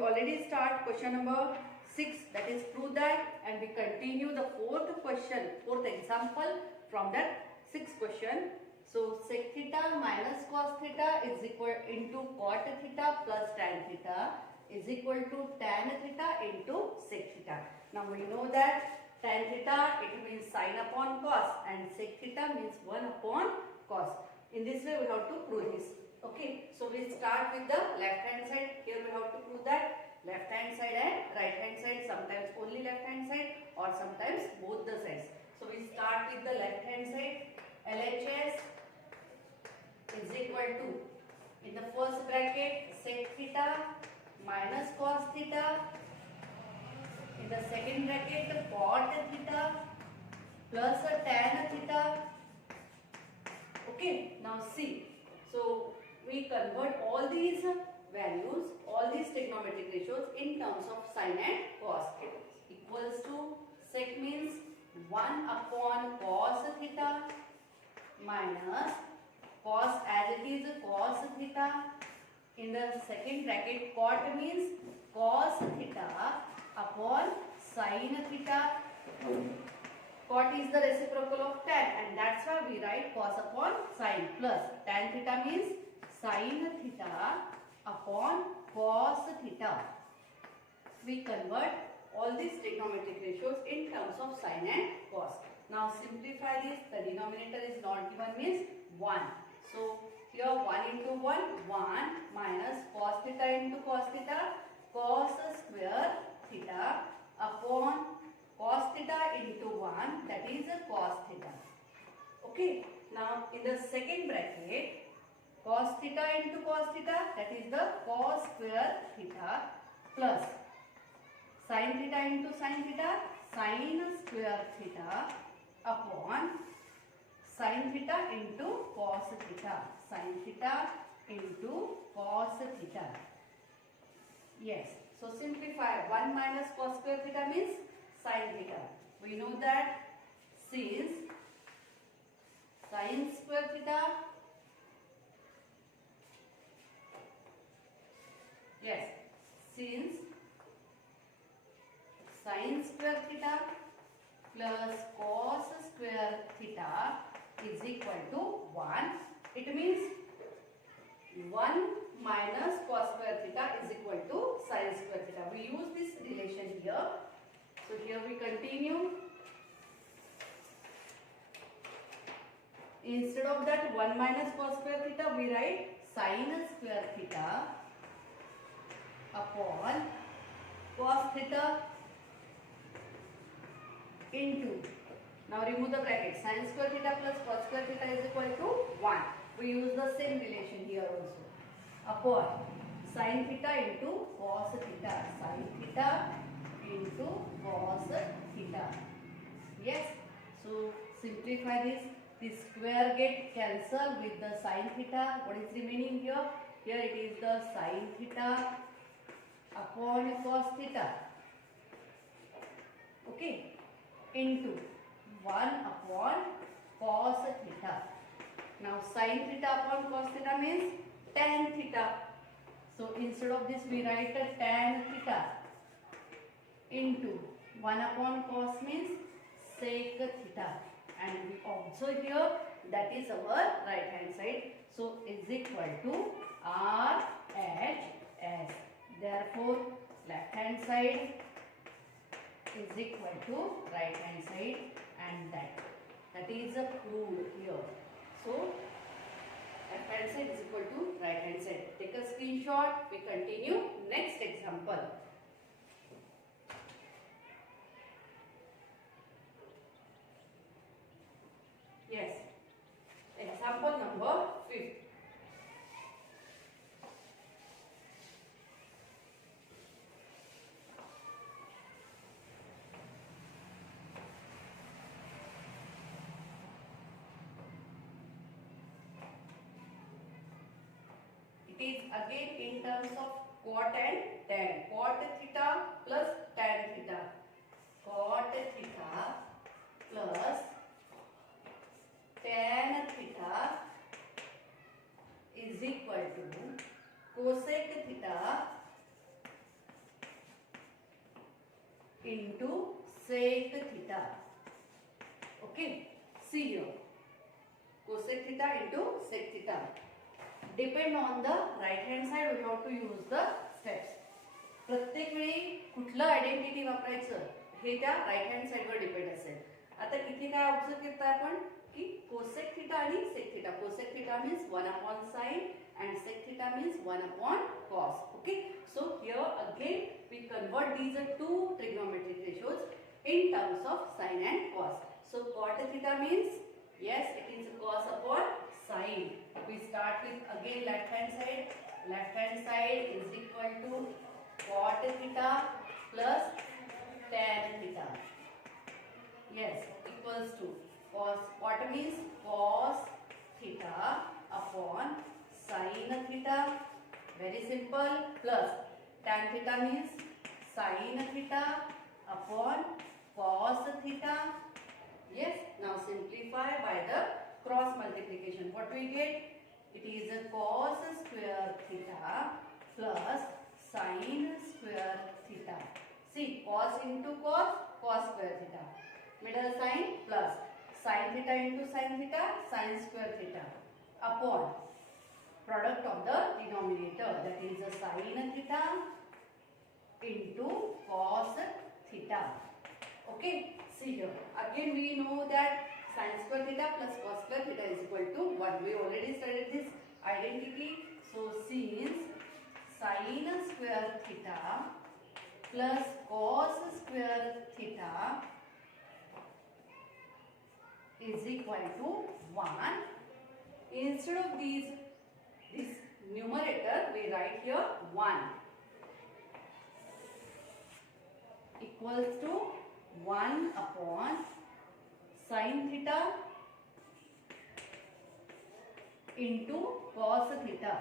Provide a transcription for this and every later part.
we already start question number 6, that is prove that, and we continue the fourth example from that 6th question. So sec theta minus cos theta is equal into cot theta plus tan theta is equal to tan theta into sec theta. Now we know that tan theta it means sin upon cos and sec theta means 1 upon cos. In this way we have to prove this. Okay, so we start with the left hand side. Here we have to prove that left hand side and right hand side, sometimes only left hand side or sometimes both the sides. So we start with the left hand side. LHS is equal to, in the first bracket, sec theta minus cos theta, in the second bracket cot theta plus tan theta. Okay, now see, so we convert all these values, all these trigonometric ratios in terms of sin and cos. Equals to sec means 1 upon cos theta minus cos as it is cos theta. In the second bracket, cot means cos theta upon sin theta. Cot is the reciprocal of tan and that's why we write cos upon sin plus tan theta means sin theta upon cos theta. We convert all these trigonometric ratios in terms of sin and cos. Now simplify this. The denominator is not given means 1. So here 1 into 1, 1 minus cos theta into cos theta, cos square theta upon cos theta into 1, that is cos theta. Okay, now in the second bracket, cos theta into cos theta, that is the cos square theta plus sin theta into sin theta, sin square theta upon sin theta into cos theta, sin theta into cos theta. Yes, so simplify. 1 minus cos square theta means sin theta. We know that since sin square theta, yes, since sin square theta plus cos square theta is equal to 1, it means 1 minus cos square theta is equal to sin square theta. We use this relation here. So here we continue. Instead of that 1 minus cos square theta, we write sin square theta upon cos theta into, now remove the bracket, sin square theta plus cos square theta is equal to 1. We use the same relation here also. Upon sin theta into cos theta, sin theta into cos theta. Yes, so simplify this. This square get cancelled with the sin theta. What is remaining here? Here it is the sin theta upon cos theta. Okay, into 1 upon cos theta. Now sin theta upon cos theta means tan theta. So instead of this we write a tan theta into 1 upon cos means sec theta. And we observe here that is our right hand side. So is equal to RHS. Therefore left hand side is equal to right hand side, and that is a proved here. So left hand side is equal to right hand side. Take a screenshot. We continue next example. Yes, example number 5. It is again in terms of cot and tan. Cot theta plus tan theta. Cot theta plus tan theta is equal to cosec theta into sec theta. Okay, see here, cosec theta into sec theta. Depend on the right hand side, we have to use the steps. प्रत्येक वेळी कुठलं identity वापरायचं हे त्या right hand साइडवर depend असेल. आता इथे काय observe करताय आपण की कोसेक थिटा आणि sec theta. Cosec theta means 1 sin and sec theta means 1 cos. Okay, so here again we convert these two trigonometric ratios in terms of sin and cos. So cot theta means, yes, it is cos upon sin. We start with again left hand side. Left hand side is equal to cot theta plus tan theta. Yes, equals to cos. Cot means cos theta upon sin theta. Very simple. Plus tan theta means sin theta upon cos theta. Yes. Now simplify by the cross multiplication. What we get? It is a cos square theta plus sin square theta. See, cos into cos, cos square theta. Middle sign plus sin theta into sin theta, sin square theta upon product of the denominator, that is a sin theta into cos theta. Okay, see here. Again we know that sin square theta plus cos square theta is equal to 1. We already studied this identity. So since sin square theta plus cos square theta is equal to 1, instead of this numerator we write here 1 equals to 1 upon sin theta into cos theta.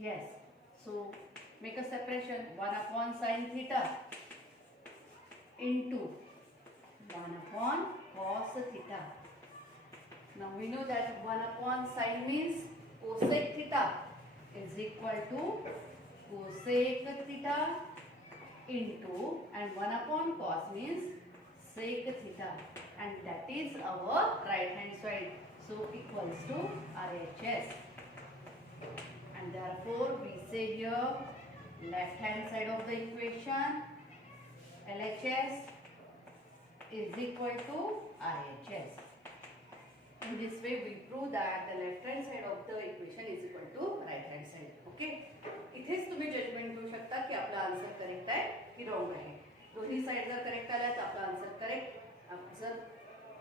Yes, so make a separation. 1 upon sin theta into 1 upon cos theta. Now we know that 1 upon sin means cosec theta is equal to cosec theta into, and 1 upon cos means sec theta, and that is our right hand side. So equals to RHS, and therefore we say here left hand side of the equation LHS is equal to RHS. In this way we prove that the left hand side of the equation is equal to right hand side. Okay, इथेच तुम्ही judgement घेऊ शकता की आपला answer correct आहे की wrong आहे. दोन्ही साइड जर करेक्ट आल्या तर आपला आन्सर करेक्ट, जर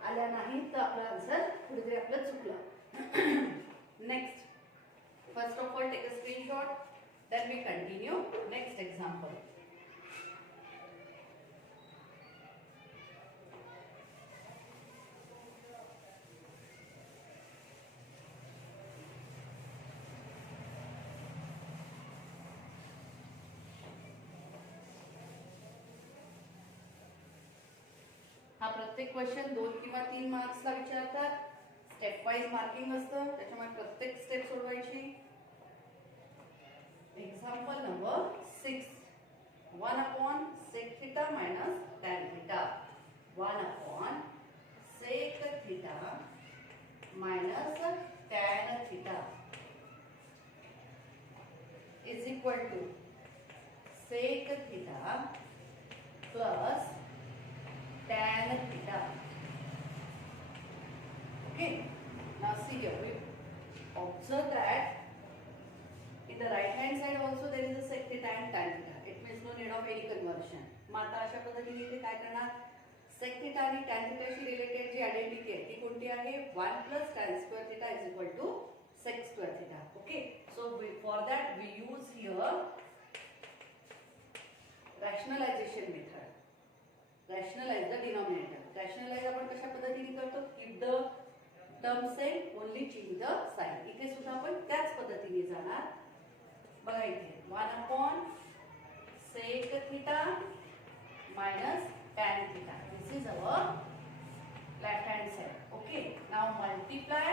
आल्या नाही तर आपला आन्सर कुठेतरी आपलं चुकलं. Next, first of all take a screenshot, then we continue. Next example. हा प्रत्येक क्वेश्चन 2 किंवा 3 मार्क्सला विचारतात. स्टेप वाइज मार्किंग असतं, त्याच्यामुळे प्रत्येक step सोडवायची. Example number 6. 1 upon sec theta minus tan theta. 1 upon sec theta minus tan theta is equal to sec theta plus tan theta. Okay, now see here, we observe that in the right hand side also there is a sec theta and tan theta. It means no need of any conversion. मग आता अशा पद्धतीने इथे काय करणार, sec theta आणि tan theta शी related जी identity आहे ती कोणती आहे, 1 plus tan square theta is equal to sec square theta. Okay, so for that we use here rationalization method. Rationalize the denominator. Rationalize आपण कशा पद्धतीने करतो, keep the term same, only change the sign. इथे सुद्धा आपण त्याच पद्धतीने जाणार. बघा इथे 1 upon sec theta minus tan theta. This is our left hand side. Okay, now multiply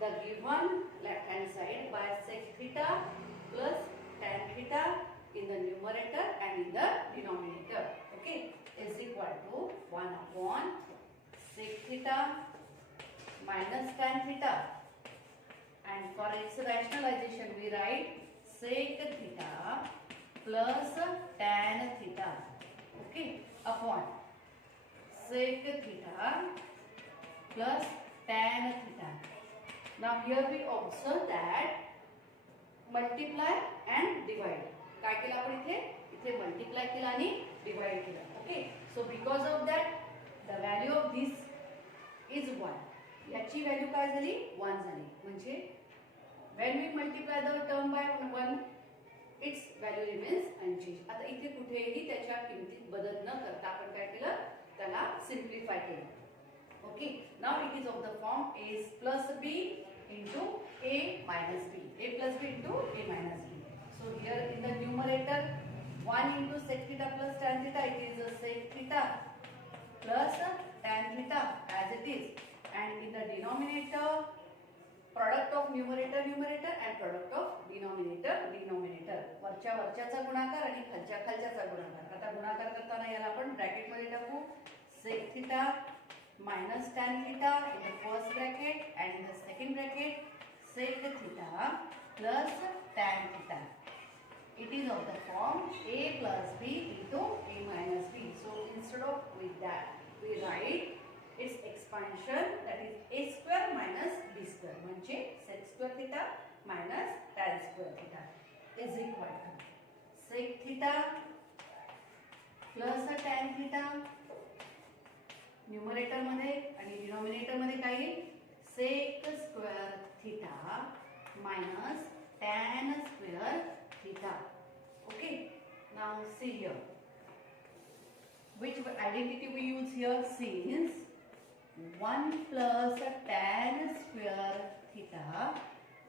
the given left hand side by sec theta plus tan theta in the numerator equal to 1 upon sec theta minus tan theta, and for its rationalization we write sec theta plus tan theta, okay, upon sec theta plus tan theta. Now here we observe that multiply and divide. काय केलं आपण इथे multiply केला आणि divide केला. Okay, so because of that the value of this is 1. याची value काय झाली 1 झाली. म्हणजे when we multiply the term by 1 its value remains unchanged. आता इथे कुठेही त्याच्या किमतीत बदल न करता आपण काय केलं, त्याला सिम्प्लिफाय केलं. Okay, now it is of the form a plus b into a minus b, a plus b into a minus b. So here in the numerator 1 into sec theta plus tan theta, it is a sec theta plus tan theta as it is, and in the denominator product of numerator and product of denominator. वरच्या वरच्याचा गुणाकार आणि खालच्या खालच्याचा गुणाकार. आता गुणाकार करताना याला आपण ब्रॅकेट मध्ये टाकू. sec theta minus tan theta in the first bracket, and in the second bracket sec theta plus tan theta. It is of the form a plus b into a minus b. So instead of with that we write its expansion, that is a square minus b square. म्हणजे sec square theta minus tan square theta is equal to sec theta plus tan theta. Numerator मध्ये आणि denominator मध्ये काय येईल, sec square theta minus tan square theta. Okay, now see here which identity we use here, since 1 plus tan square theta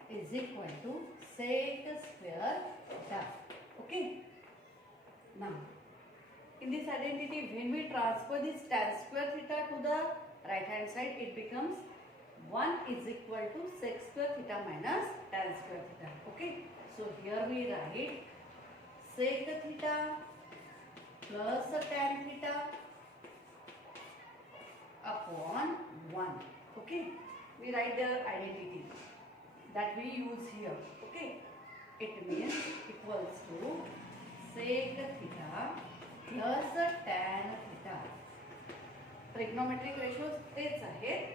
is equal to sec square theta. Okay, now in this identity, when we transfer this tan square theta to the right hand side, it becomes 1 is equal to sec square theta minus tan square theta. Okay, so here we write sec theta plus tan theta upon 1. Okay, we write the identity that we use here. Okay, it means equals to sec theta plus tan theta. Trigonometric ratios तेच आहेत,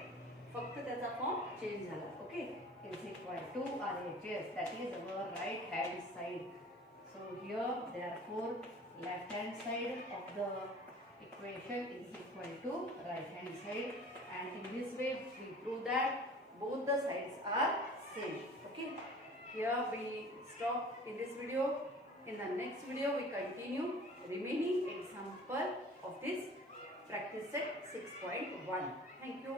फक्त त्याचा form change झाला. Okay, is equal to RHS, that is our right hand side. So here therefore left hand side of the equation is equal to right hand side, and in this way we prove that both the sides are same. Okay, here we stop in this video. In the next video we continue remaining example of this practice set 6.1. Thank you.